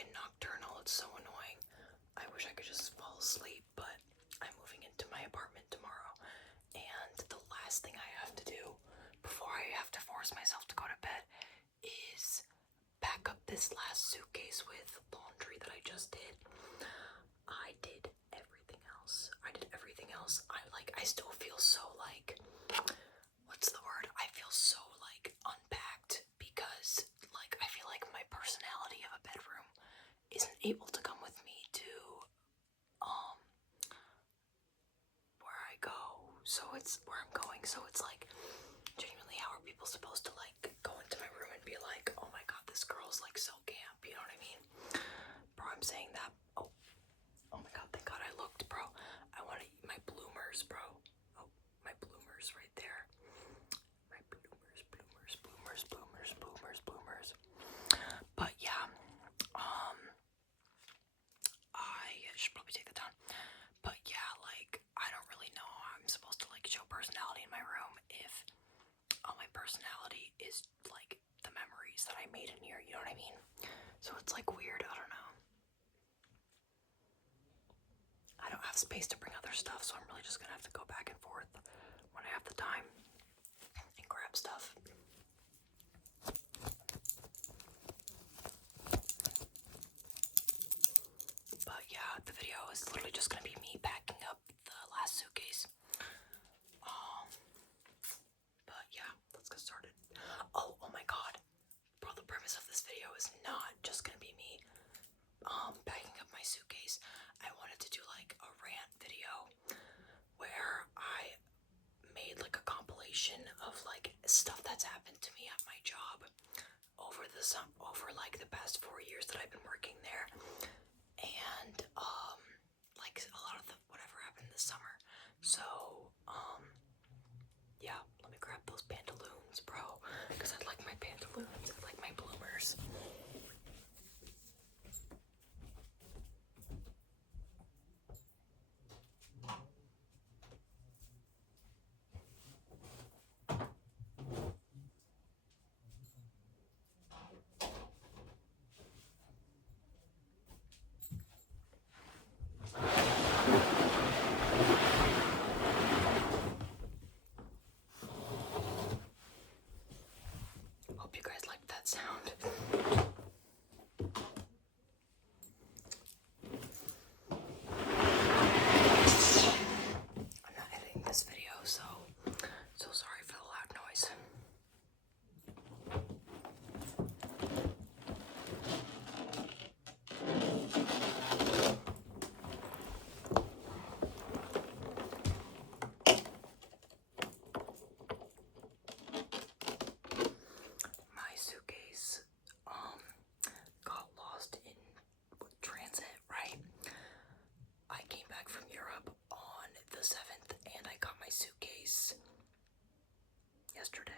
freaking nocturnal. It's so annoying. I wish I could just fall asleep, but I'm moving into my apartment tomorrow, and the last thing I have to do before I have to force myself to go to bed is pack up this last suitcase with laundry that I just did. I did everything else. I still feel so like, what's the word? I feel so like unpacked because like I feel like my personality of a bedroom isn't able to come with me to where I go. So it's where I'm going. So it's like, genuinely, how are people supposed to like go into my room and be like, oh my god, this girl's like so camp, you know what I mean? Bro, I'm saying that. Oh my god, thank god I looked, bro. I want to eat my bloomers, bro. Oh, my bloomers right there. My bloomers. But yeah, I should probably take the time. But yeah, like, I don't really know how I'm supposed to like show personality in my room if all my personality is like the memories that I made in here, you know what I mean? So it's like weird, I don't know. I don't have space to bring other stuff, so I'm really just gonna have to go back and forth when I have the time and grab stuff. But yeah, the video is literally just gonna be me packing up the last suitcase. But yeah, let's get started. Oh my god. Bro, the premise of this video is not just gonna be me packing up my suitcase. I wanted to do like a rant video where I made like a compilation of like stuff that's happened to me at my job over like the past 4 years that I've been working there, and like a lot of the whatever happened this summer. So yeah, let me grab those pantaloons, bro, because I like my pantaloons. I like my bloomers. Hope you guys liked that sound. I'm not editing this video, so sorry for the loud noise. My suitcase got lost in transit, right? I came back from Europe on the 7th and I got my suitcase yesterday.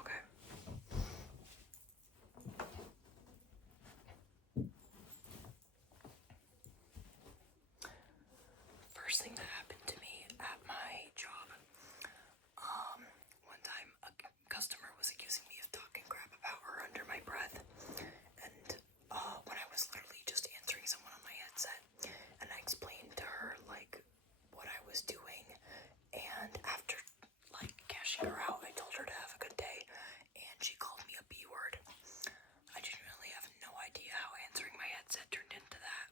Okay. First thing that happened to me at my job, one time a customer was accusing me of talking crap about her under my breath, and when I was literally just answering someone on my headset, and I explained to her like what I was doing, and after like cashing her out, I told her to have a good day, and she called me a B word. I genuinely have no idea how answering my headset turned into that.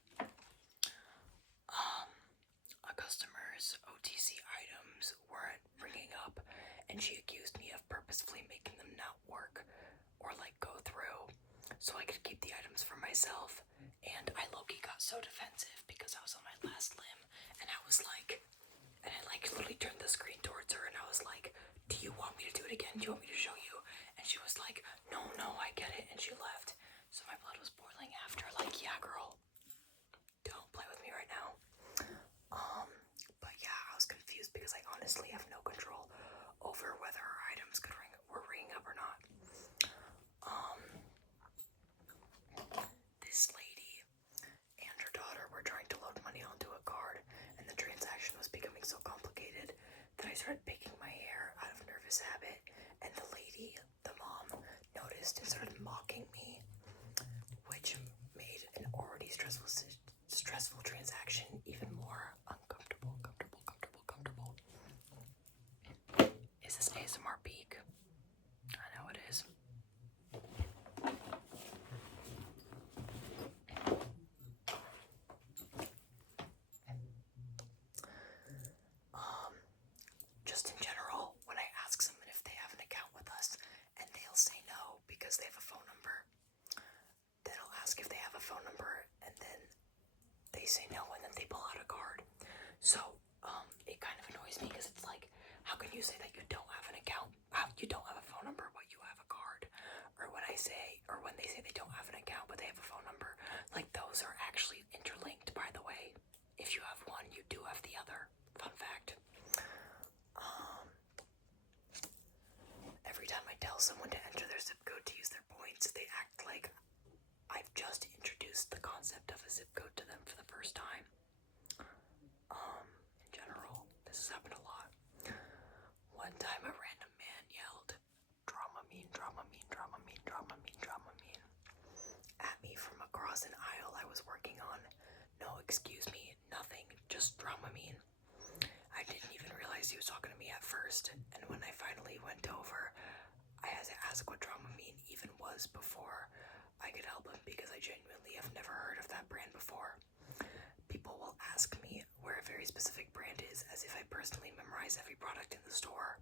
A customer's OTC items weren't ringing up, and she accused me of purposefully making them not work or like go through so I could keep the items for myself. And I low-key got so defensive because I was on my last limb, and I was like, and I like literally turned the screen towards her and I was like, do you want me to do it again? Do you want me to show you? And she was like, no, I get it, and she left. So my blood was boiling after, like, yeah girl, don't play with me right now. But yeah, I was confused because I honestly have no control over started picking my hair out of nervous habit, and the lady, the mom, noticed and started mocking me, which made an already stressful transaction even more uncomfortable. Is this ASMR peak? I know it is. Just in general, when I ask someone if they have an account with us and they'll say no because they have a phone number, then I'll ask if they have a phone number and then they say no and then they pull out a card. So, it kind of annoys me because it's like, how can you say that you don't have an account? You don't have a phone number, but you have a card? Or when they say they don't have an account, but they have a phone number, like those are actually interlinked, by the way. If you have one, you do have the other. Fun fact. Every time I tell someone to enter their zip code to use their points, they act like I've just introduced the concept of a zip code to them for the first time. In general, this has happened a lot. One time a random man yelled, "Drama mean, drama mean, drama mean, drama mean, drama mean," at me from across an aisle I was working on. No, excuse me, nothing, just drama mean. I didn't even realize he was talking to me at first, and when I finally went over, I had to ask what drama mean even was before I could help him, because I genuinely have never heard of that brand before. People will ask me where a very specific brand is as if I personally memorize every product in the store.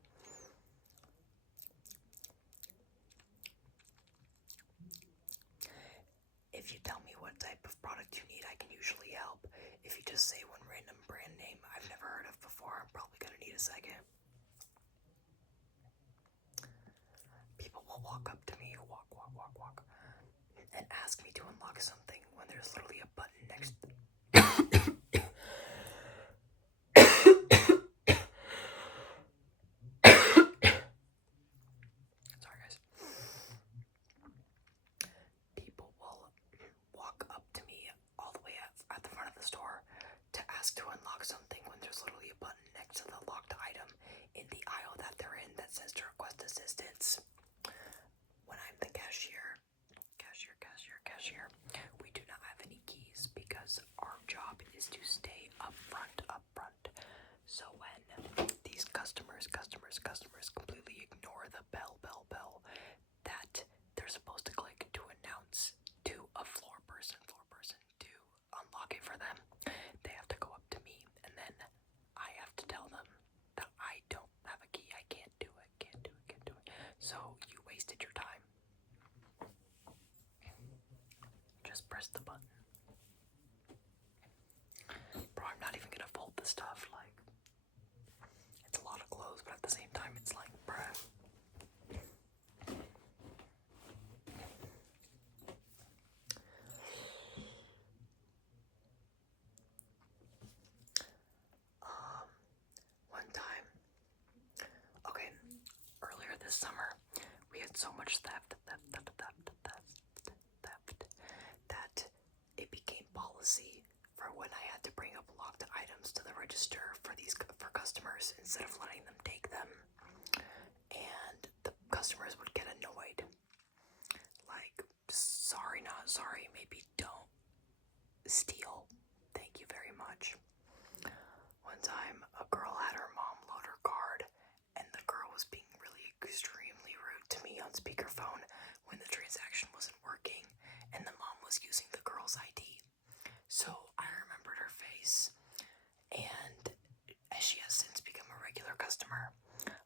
If you tell me what type of product you need, I can usually help. If you just say one random brand name I've never heard of before, I'm probably gonna need a second. People will walk up to me, walk, and ask me to unlock something when there's literally a button next to Sorry, guys. People will walk up to me all the way at the front of the store to ask to unlock something when there's literally a button next to the locked item in the aisle that they're in that says to request assistance. When I'm the cashier, we do not have any keys because our job is to stay up front. So when these customers completely ignore the bell that they're supposed to click to announce to a floor person to unlock it for them, they have to go up to me, and then I have to tell them that I don't have a key, I can't do it. So you wasted your time. Just press the button. Bro, I'm not even gonna fold the stuff, like, it's a lot of clothes, but at the same time, it's like, bruh. One time, okay, earlier this summer, we had so much theft that it became policy for when I had to bring up locked items to the register for customers instead of letting them take them, and the customers would get annoyed, like, sorry, not sorry, maybe don't steal, thank you very much. One time, a girl had her mom load her card, and the girl was being really extremely rude to me on speakerphone when the transaction wasn't working, and the mom was using the girl's ID. So I remembered her face, and as she has since become a regular customer,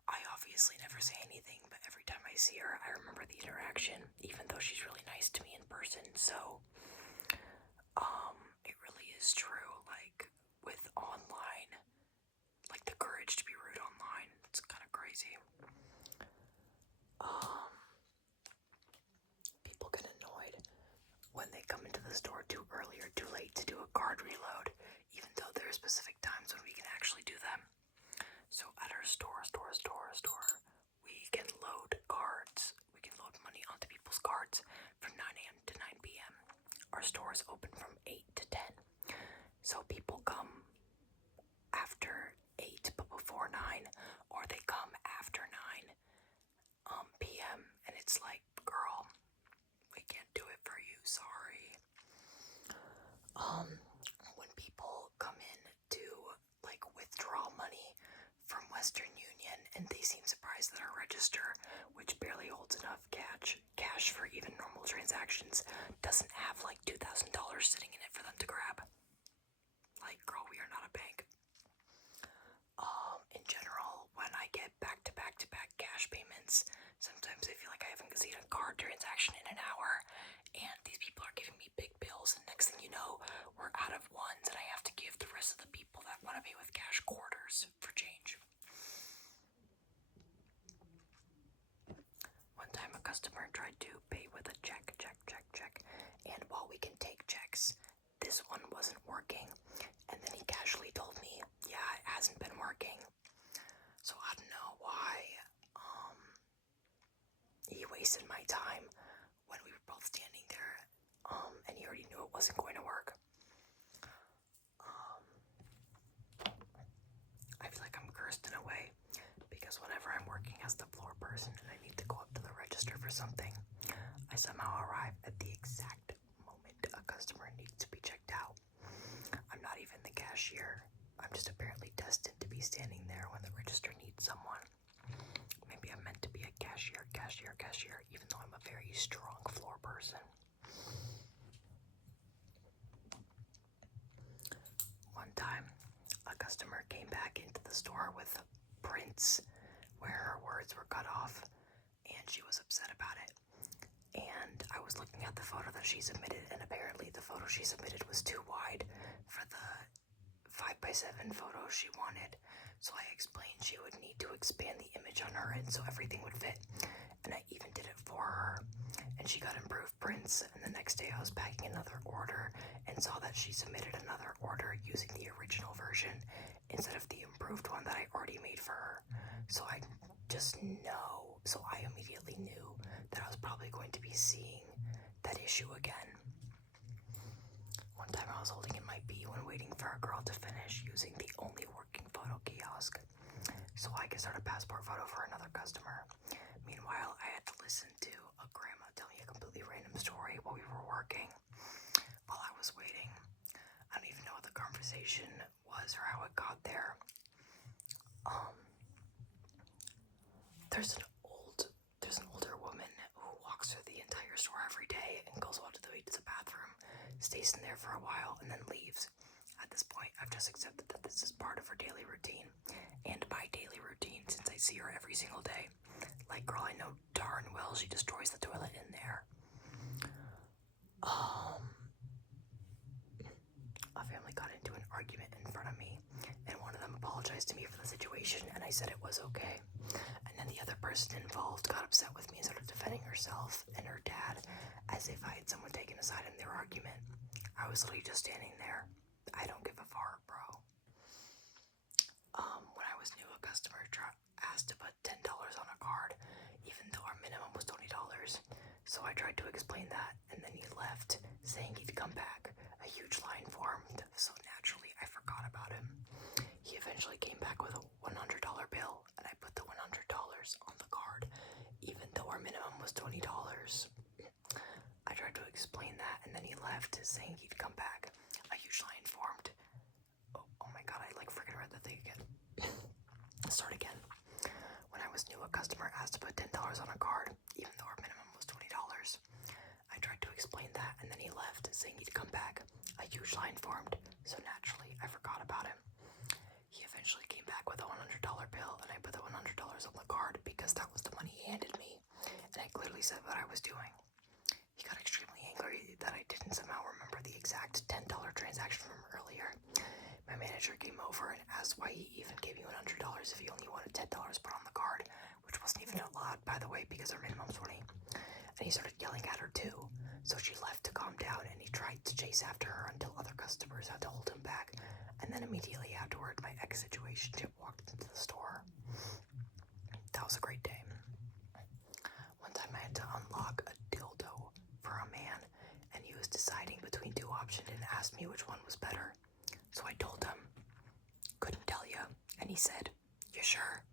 I obviously never say anything, but every time I see her, I remember the interaction, even though she's really nice to me in person. So, it really is true, like, with online, like, the courage to be rude online, it's kind of crazy. People get annoyed when they come into the store too early or too late to do a card reload, even though there are specific times when we can actually do them. So at our store, we can load cards. We can load money onto people's cards from 9 a.m. to 9 p.m. Our store is open from 8 to 10. So people come after 8 but before 9 cash for even normal transactions doesn't have like $2,000 sitting in it for them to grab. Like, girl, we are not a bank. In general, when I get back-to-back-to-back cash payments, sometimes I feel like I haven't seen a card transaction in an hour, and these people are giving me big bills, and next thing you know, we're out of ones, and I have to give the rest of the people that want to pay with cash quarters for change. One time a customer tried to pay with a check, and while we can take checks, this one wasn't working, and then he casually told me, yeah, it hasn't been working. So I don't know why he wasted my time when we were both standing there, and he already knew it wasn't going to work. I feel like I'm cursed in a way, because whenever I'm working as the floor person and I need to go up to the register for something, I somehow arrive at the exact moment a customer needs to be checked out. I'm not even the cashier. I'm just apparently destined to be standing there when the register needs someone. Maybe I'm meant to be a cashier, even though I'm a very strong floor person. One time, a customer came back into the store with prints where her words were cut off, and she was upset about it. And I was looking at the photo that she submitted, and apparently the photo she submitted was too wide for the 5x7 photo she wanted. So I explained she would need to expand the image on her end so everything would fit. And I even did it for her. And she got improved prints, and the next day I was packing another order and saw that she submitted another order using the original version instead of the improved one that I already made for her. So I immediately knew that I was probably going to be seeing that issue again. One time I was holding in my B when waiting for a girl to finish using the only working photo kiosk so I could start a passport photo for another customer. Meanwhile, I had to listen to a grandma tell me a completely random story while we were working. While I was waiting, I don't even know what the conversation was or how it got there. There's an older woman who walks through the entire store every day and goes out to the bathroom, stays in there for a while, and then leaves. At this point, I've just accepted that this is part of her daily routine. And by daily routine, since I see her every single day, like, girl, I know darn well she destroys the toilet in there. A family got into an argument in front of me, and one of them apologized to me for the situation, and I said it was okay. And then the other person involved got upset with me and started defending herself and her dad as if I had someone taken a side in their argument. I was literally just standing there. I don't give a fart, bro. When I was new, a customer asked to put $10 on a card, even though our minimum was $20. So I tried to explain that, and then he left, saying he'd come back. A huge line formed, so naturally I forgot about him. He eventually came back with a $100 bill, and I put the $100 on the card, even though our minimum was $20. I tried to explain that, and then he left, saying he'd come back. A huge line formed. Oh my god, I like freaking read the thing again. Start again. When I was new, a customer asked to put $10 on a card, even though our minimum was $20. I tried to explain that, and then he left, saying he'd come back. A huge line formed, so naturally I forgot about him. He eventually came back with a $100 bill, and I put the $100 on the card because that was the money he handed me, and I clearly said what I was doing. He got extremely angry that I didn't somehow remember the exact $10 transaction from earlier. My manager came over and asked why he even gave me $100 if he only wanted $10 put on the card, which wasn't even allowed, by the way, because our minimum's $20. And he started yelling at her too, so she left to calm down, and he tried to chase after her until other customers had to hold him back. And then immediately afterward, my ex-situationship walked into the store. That was a great day. One time I had to unlock a dildo for a man, and he was deciding between two options and asked me which one was better. So I told him, couldn't tell you, and he said, you sure?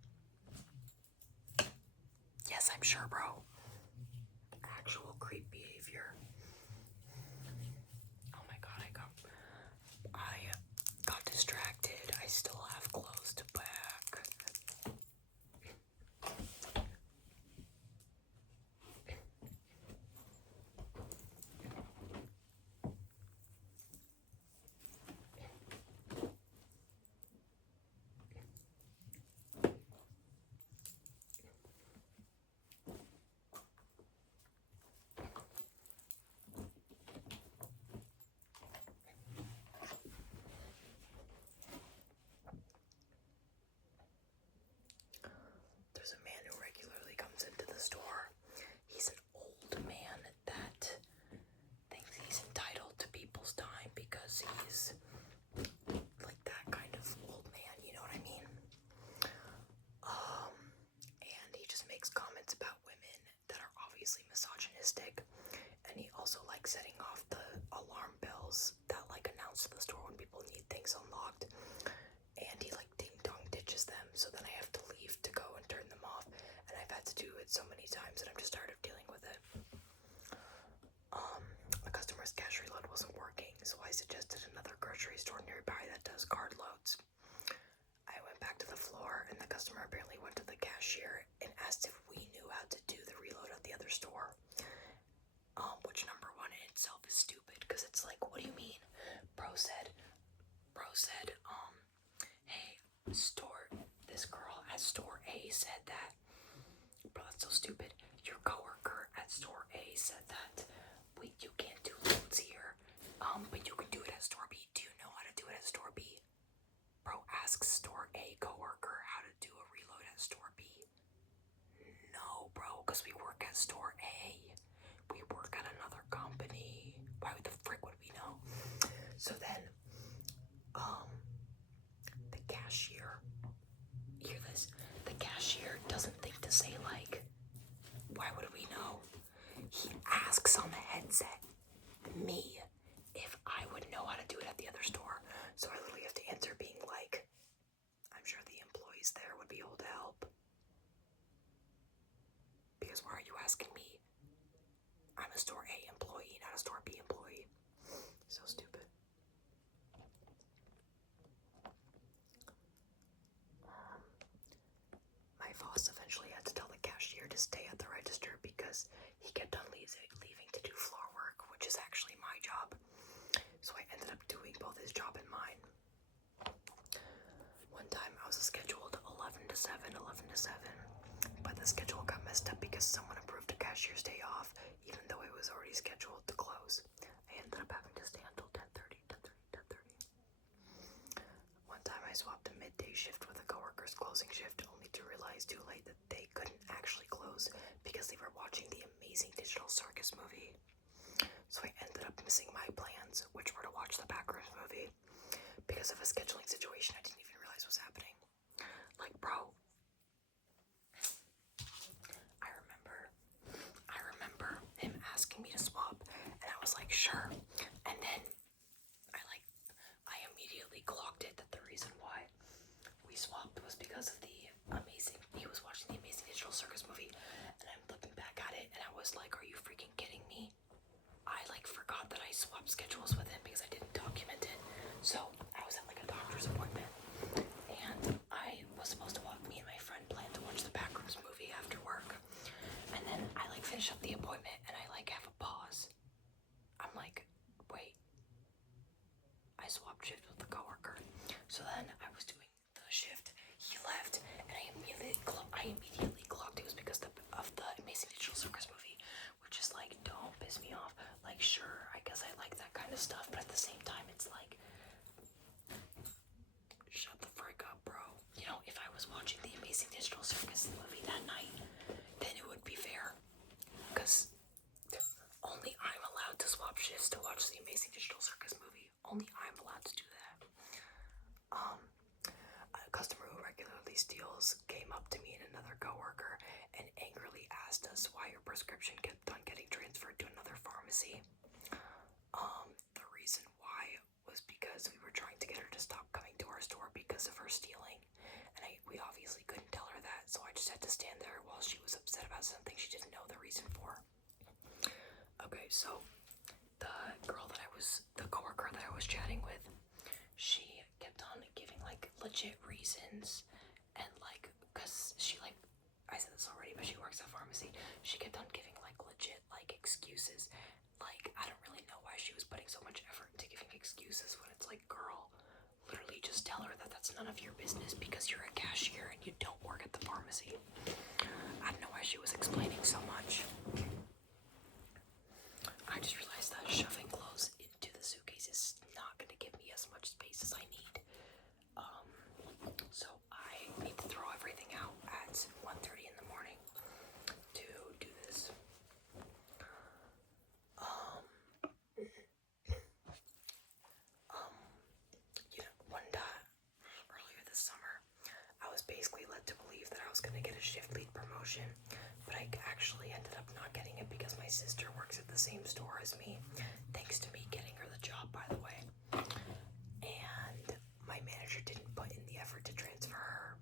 Yes, I'm sure, bro. Actual creep behavior. Oh my god, I got distracted. I still have clothes to pack. so then I have to leave to go and turn them off, and I've had to do it so many times that I'm just tired of dealing with it. A customer's cash reload wasn't working, so I suggested another grocery store nearby that does card loads. I went back to the floor, and the customer apparently went to the cashier and asked if we knew how to do the reload at the other store. Which number one in itself is stupid, because it's like, what do you mean? Bro said, hey, this girl at store A said that. Bro, that's so stupid. Your coworker at store A said that. Wait, you can't do loads here. But you can do it at store B. Do you know how to do it at store B? Bro, ask store A coworker how to do a reload at store B. No, bro, because we work at store A. We work at another company. Why the frick would we know? So then, the cashier, hear this, the cashier doesn't think to say, like, why would we know? He asks on the headset me if I would know how to do it at the other store. So I literally have to answer being like, I'm sure the employees there would be able to help. Because why are you asking me? I'm a store A employee, not a store B employee. So stupid. My boss eventually had to tell the cashier to stay at the register because he kept on leaving to do floor work, which is actually my job. So I ended up doing both his job and mine. One time I was scheduled 11 to 7, but the schedule got messed up because someone approved a cashier's day off, even though it was already scheduled to close. I ended up having to stay until 10:30. One time I swapped a midday shift with a coworker's closing shift, only to realize too late that they couldn't actually close because they were watching the Amazing Digital Circus movie. So I ended up missing my plans, which were to watch the Backrooms movie. Because of a scheduling situation I didn't even realize was happening. Like, bro, I remember him asking me to swap, and I was like, sure. And then I immediately clocked it that the reason why we swapped was because of he was watching the Amazing Digital Circus movie, and I'm looking back at it, and I was like, are you freaking kidding me? I forgot that I swapped schedules with him because I didn't document it. So I was at a doctor's appointment, and I was supposed to me and my friend planned to watch the Backrooms movie after work. And then I finish up the appointment, and I have a pause. I'm like, wait, I swapped shift with the coworker. So then I was doing the shift, he left, and I immediately clocked it was because of the Amazing Digital Circus movie, which is don't piss me off. Sure, I guess I like that kind of stuff, but at the same time, it's shut the frick up, bro. You know, if I was watching the Amazing Digital Circus movie that night, then it would be fair, because only I'm allowed to swap shifts to watch the Amazing Digital Circus movie. Only I'm allowed to do that. A customer who regularly steals came up to me and another coworker and angrily asked us why her prescription kept on getting transferred to another pharmacy. The reason why was because we were trying to get her to stop coming to our store because of her stealing, and we obviously couldn't tell her that, so I just had to stand there while she was upset about something she didn't know the reason for. Okay, so the coworker that I was chatting with, she kept on giving legit reasons, and because she I said this already, but she works at pharmacy. She kept on giving legit excuses. I don't really know why she was putting so much effort into giving excuses when it's girl, literally just tell her that that's none of your business because you're a cashier and you don't work at the pharmacy. I don't know why she was explaining so much. I just realized that shoving clothes into the suitcase is not going to give me as much space as I need. So I need to throw everything out at 1:30 in the morning to do this. One time earlier this summer, I was basically led to believe that I was going to get a shift lead promotion, but I actually ended up not getting it because my sister works at the same store as me, thanks to me getting her the job, by the way. And my manager didn't put in the effort to transfer her,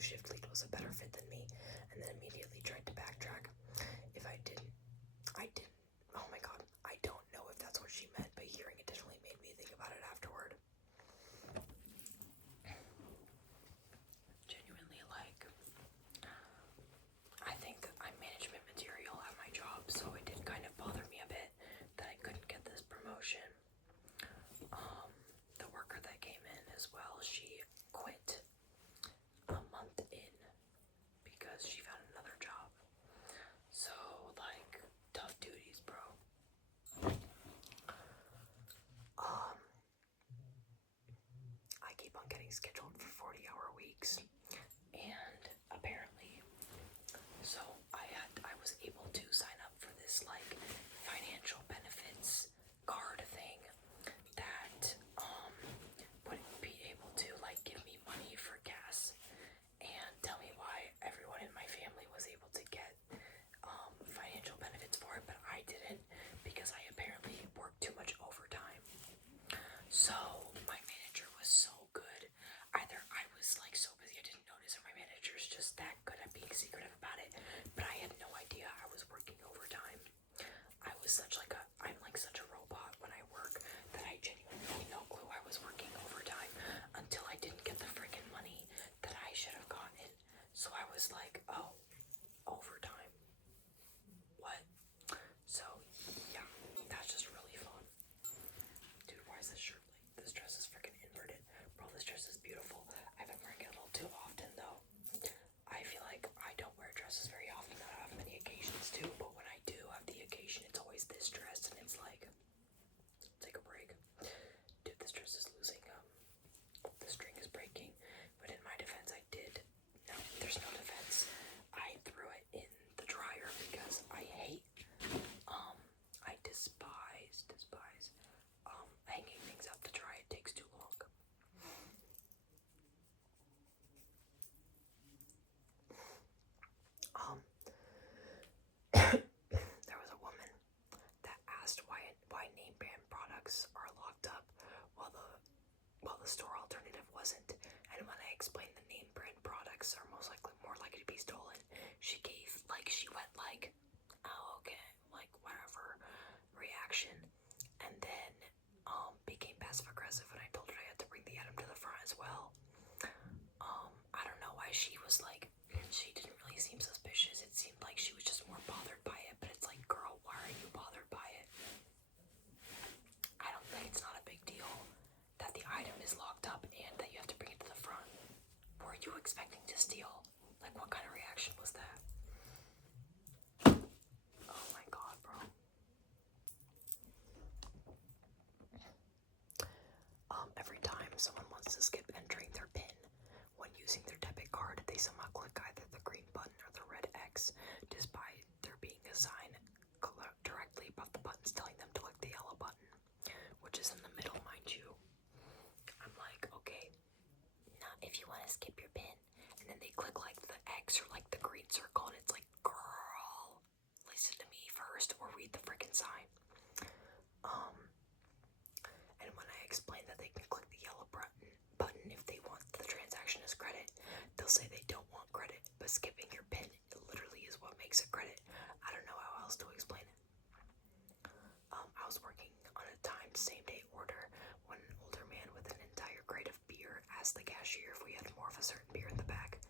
knew shift lead was a better fit than me, and then immediately tried to backtrack. If I didn't, oh my god, I don't know if that's what she meant, but hearing it definitely made me think about it afterward. Genuinely, like, I think I'm management material at my job, so it did kind of bother me a bit that I couldn't get this promotion. The worker that came in as well, she quit a month in because she found another job. So, like, tough duties, bro. I keep on getting scheduled for 40-hour weeks, and apparently, so I was able to sign up for this, like, financial benefits card thing that would be able to, like, give me money for gas and tell me why everyone in my family was able to get financial benefits for it, but I didn't because I apparently worked too much overtime. So my manager was so good. Either I was like so busy I didn't notice, or my manager's just that good at being secretive about it, but I had no idea I was working overtime. I'm like such a robot when I work that I genuinely had no clue I was working overtime until I didn't get the freaking money that I should have gotten. So I was like, oh, overtime. What? So yeah, that's just really fun. Dude, why is this shirt like this dress is freaking inverted? Bro, this dress is beautiful. I've been wearing it a little too often though. I feel like I don't wear dresses very often. I don't have many occasions too, but when I do have the occasion, it's always this dress, and it's like, take a break. Dude, this dress is losing, the string is breaking, but in my defense, no, there's no defense. I threw it in the dryer because I despise, hanging things out to dry. It takes too long. There was a woman that asked why name brand products are locked up while the store alternative wasn't. And when I explained the name brand products are more likely to be stolen, she went like, oh, okay, like whatever reaction, and then became passive aggressive, and I told her I had to bring the item to the front as well. I don't know why she was like, she didn't really seem suspicious. It seemed like she was just more bothered by it, but it's like, girl, why are you bothered by it? I don't think it's not a big deal that the item is locked up and that you have to bring it to the front. Were you expecting to steal? Like, what kind of reaction was that? Oh my god, bro. Every time someone wants to skip entering their PIN when using their debit card, they somehow click either the green button or the red X, despite there being a sign directly above the buttons telling them to click the yellow button, which is in the middle, mind you. I'm like, okay, now if you want to skip your PIN, and then they click like the X or like the green circle, and it's like, girl, listen to me first or read the freaking sign. And when I explain that they can click the yellow button if they want the transaction as credit, they'll say they don't want credit, but skipping your PIN literally is what makes it credit. I don't know how else to explain it. I was working on a timed same-day order when an older man with an entire crate of beer asked the cashier if we had more of a certain beer in the back.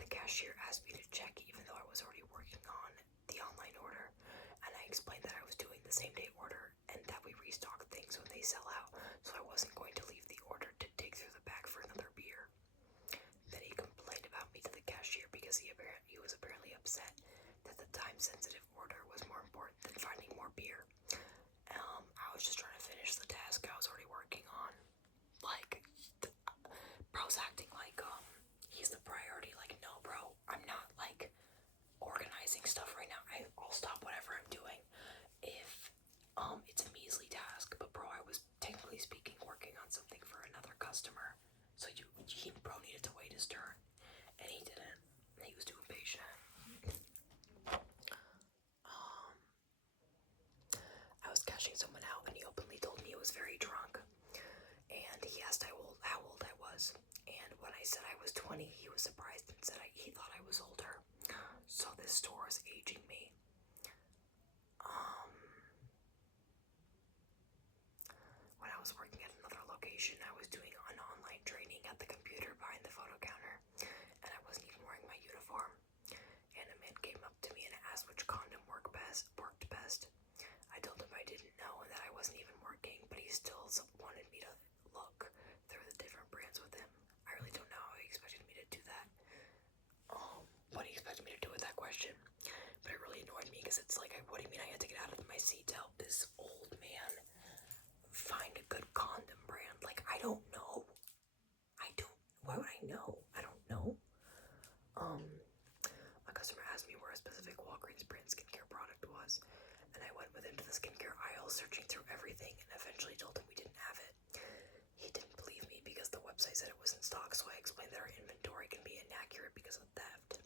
The cashier asked me to check even though I was already working on the online order, and I explained that I was doing the same-day order and that we restock things when they sell out, so I wasn't going to leave the order to dig through the bag for another beer. Then he complained about me to the cashier because he was apparently upset that the time-sensitive order was more important than finding more beer. I was just trying to finish the task I was already working on. Like, bro's acting like he's the priority. Like, no, bro, I'm not like organizing stuff right now. I'll stop whatever I'm doing if it's a measly task. But bro, I was technically speaking working on something for another customer, so bro needed to wait his turn, and he didn't. He was too impatient. I was cashing someone out, and he openly told me he was very drunk, and he asked how old I was. And when I said I was 20, he was surprised and said he thought I was older. So this store is aging me. When I was working at another location, I was doing an online training at the computer behind the photo counter, and I wasn't even wearing my uniform. And a man came up to me and asked which condom worked best. I told him I didn't know and that I wasn't even working, but he still wanted me to look through the different brands with him. I really don't know how he expected me to do that. What he expected me to do with that question. But it really annoyed me because it's like, what do you mean I had to get out of my seat to help this old man find a good condom brand? Like, I don't know. Why would I know? I don't know. A customer asked me where a specific Walgreens brand skincare product was, and I went with him to the skincare aisle, searching through everything, and eventually told him we didn't have it. He didn't believe me because the website said it was in stock, so I explained that our inventory can be inaccurate because of theft.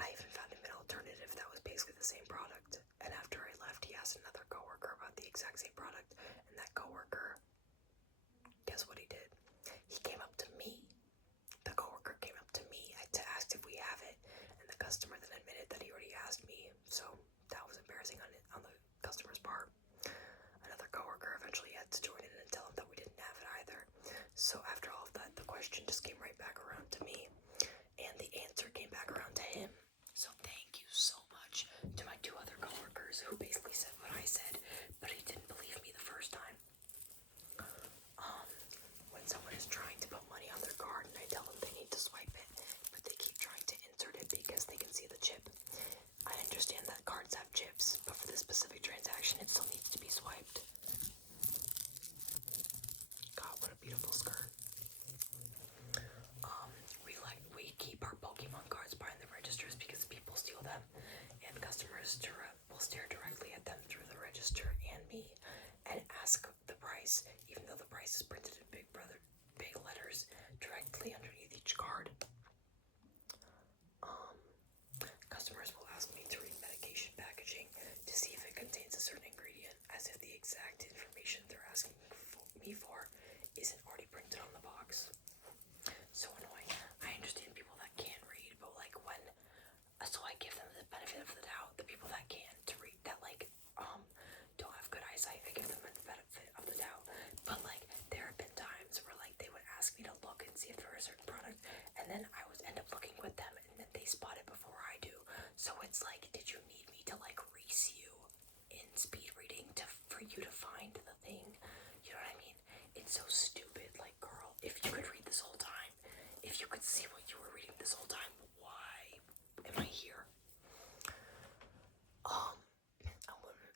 I even found him an alternative that was basically the same product, and after I left, he asked another coworker about the exact same product, and that coworker, guess what he did? He came up to me. The coworker came up to me to ask if we have it, and the customer then admitted that he already asked me, so that was embarrassing on the customer's part. Another coworker eventually had to join in and tell him that we didn't have it either. So after all of that, the question just came right back around to me, and the answer came back around to him. So thank you so much to my two other coworkers who basically said what I said, but he didn't believe me the first time. When someone is trying to put money on their card and I tell them they need to swipe it, but they keep trying to insert it because they can see the chip. I understand that cards have chips, but for this specific transaction, it still needs to be swiped. God, what a beautiful skirt. We keep our Pokemon cards behind the registers because people steal them, and customers will stare directly at them through the register and me, and ask the price, even though the price is printed in big letters directly underneath each card. Customers will ask me to read medication packaging to see if it contains a certain ingredient, as if the exact information they're asking me for isn't already printed on the box. So annoying. I understand people that can't read, but like so I give them the benefit of the doubt. The people that can to read, that don't have good eyesight, I give them the benefit of the doubt. But like there have been times where like they would ask me to look and see if there was a certain product, and then I would end up looking with them, and then they spot it before I do. So it's like, did you need me to like race you in speed reading for you to find the thing? You know what I mean? It's so stupid. Like, girl, if you could read this whole time, if you could see what you were reading this whole time, why am I here?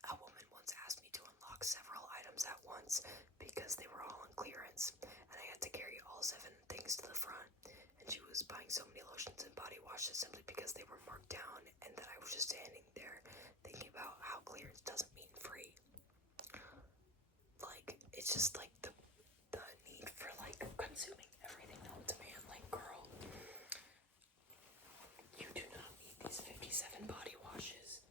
A woman once asked me to unlock several items at once because they were all on clearance, and I had to carry all 7 things to the front, and she was buying so many lotions and body washes simply because they were marked down, and that I was just standing there thinking about how clearance doesn't mean free. Like, it's just like the need for like consuming everything known to man. Like, girl, you do not need these 57 body washes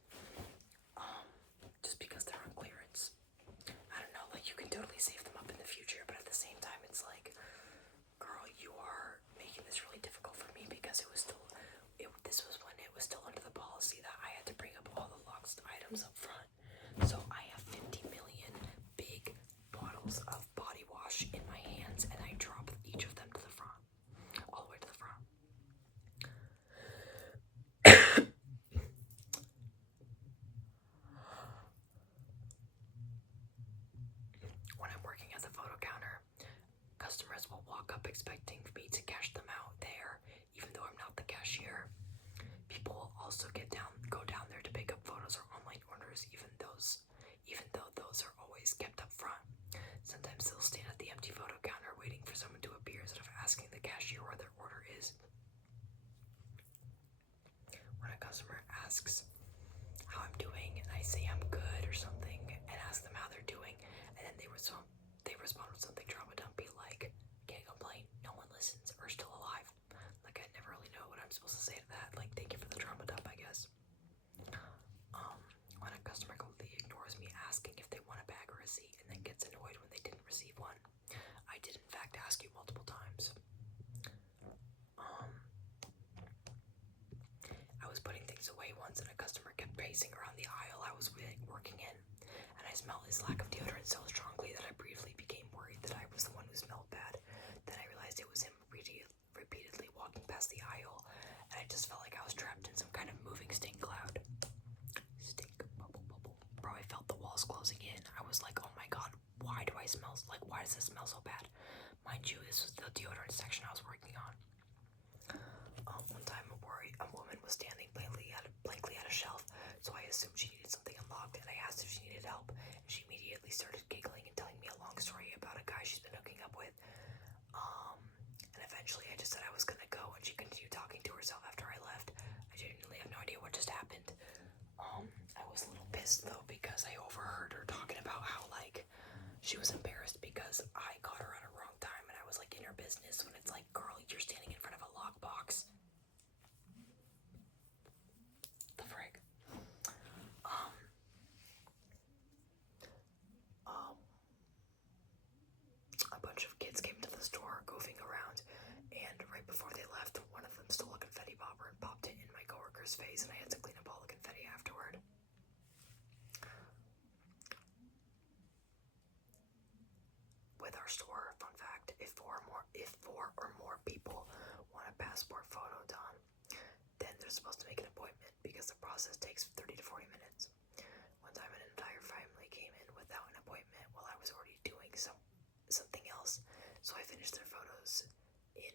just because they're on clearance. I don't know, like, you can totally save them up in the future, but at the same time, it's like, girl, you are making this really difficult for me because this was when it was still under the policy that I had to bring up all the lost items up front. So I have 50 million big bottles of body wash in my hands, and I drop each of them to the front, all the way to the front. When I'm working at the photo counter, customers will walk up expecting me to cash them out there, even though I'm not the cashier. People will also go down there to pick up photos or online orders, even though those are always kept up front. Sometimes they'll stand at the empty photo counter waiting for someone to appear instead of asking the cashier where their order is. When a customer asks how I'm doing and I say I'm good or something and ask them how they're doing, and then they respond with something trauma dumpy like, can't complain, no one listens, or still alive. Like, I never really know what I'm supposed to say to that. Like, thank you for the trauma dump, I guess. When a customer completely ignores me asking if they want a bag or receipt and then gets annoyed when they didn't receive one. I did in fact ask you multiple times. away once and a customer kept pacing around the aisle I was working in, and I smelled his lack of deodorant so strongly that I briefly became worried that I was the one who smelled bad. Then I realized it was him repeatedly walking past the aisle, and I just felt like I was trapped in some kind of moving stink cloud. Stink, bubble, bubble. Bro, I felt the walls closing in. I was like, oh my god, why does this smell so bad? Mind you, this was the deodorant section I was working on. One time a woman was standing blankly at a shelf, so I assumed she needed something unlocked, and I asked if she needed help, and she immediately started giggling and telling me a long story about a guy she's been hooking up with. And eventually I just said I was gonna go, and she continued talking to herself after I left. I genuinely have no idea what just happened. I was a little pissed though because I overheard her talking about how like she was embarrassed because I caught her at a wrong time and I was like in her business when it's like, girl, you're standing in front of a lockbox. The frig. A bunch of kids came to the store goofing around, and right before they left, one of them stole a confetti popper and popped it in my coworker's face, and I had to clean up all the confetti afterward. With our store, fun fact, if four or more people want a passport photo done, then they're supposed to make an appointment because the process takes 30 to 40 minutes. One time an entire family came in without an appointment while I was already doing something else, so I finished their photos in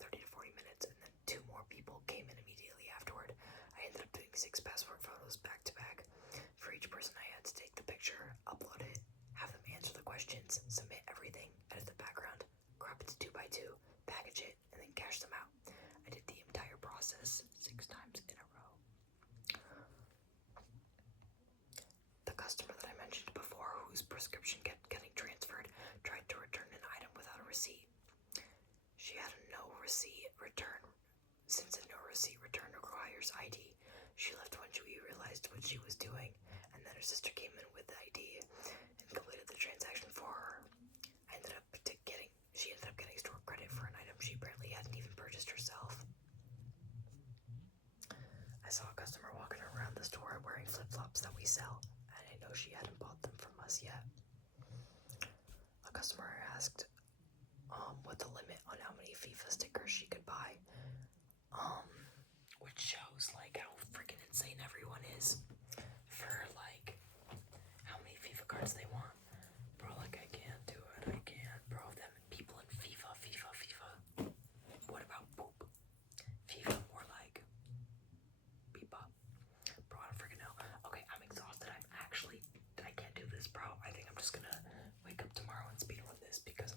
30 to 40 minutes, and then 2 more people came in immediately afterward. I ended up doing 6 passport photos back to back. For each person I had to take the picture, upload it, have them answer the questions, submit everything, edit the background, crop it to 2x2, package it, and then cash them out. I did the entire process 6 times in a row. The customer that I mentioned before, whose prescription kept getting transferred, tried to return an item without a receipt. She had a no receipt return. Since a no receipt return requires ID, she left when she realized what she was doing, and then her sister came in with the ID and completed the transaction for her. She ended up getting store credit for an item she apparently hadn't even purchased herself. I saw a customer walking around the store wearing flip-flops that we sell, and I know she hadn't bought them from us yet. A customer asked what the limit on how many FIFA stickers she could buy, which shows like how freaking insane everyone is for like how many FIFA cards they want. Bro, like I can't do it. I can't, bro. Them people in FIFA. What about poop? FIFA more like beep up. Bro, I don't freaking know. Okay, I'm exhausted. I can't do this, bro. I think I'm just gonna wake up tomorrow and speedrun this because